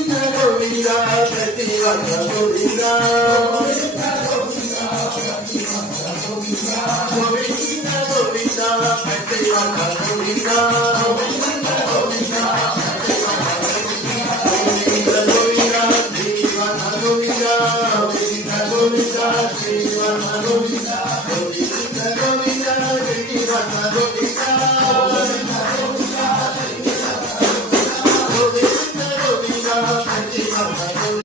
Govinda Govinda Prativata Govinda Govinda Govinda Prativata Govinda Govinda Govinda Govinda Divana Govinda Govinda Govinda Divana Govinda Govinda Govinda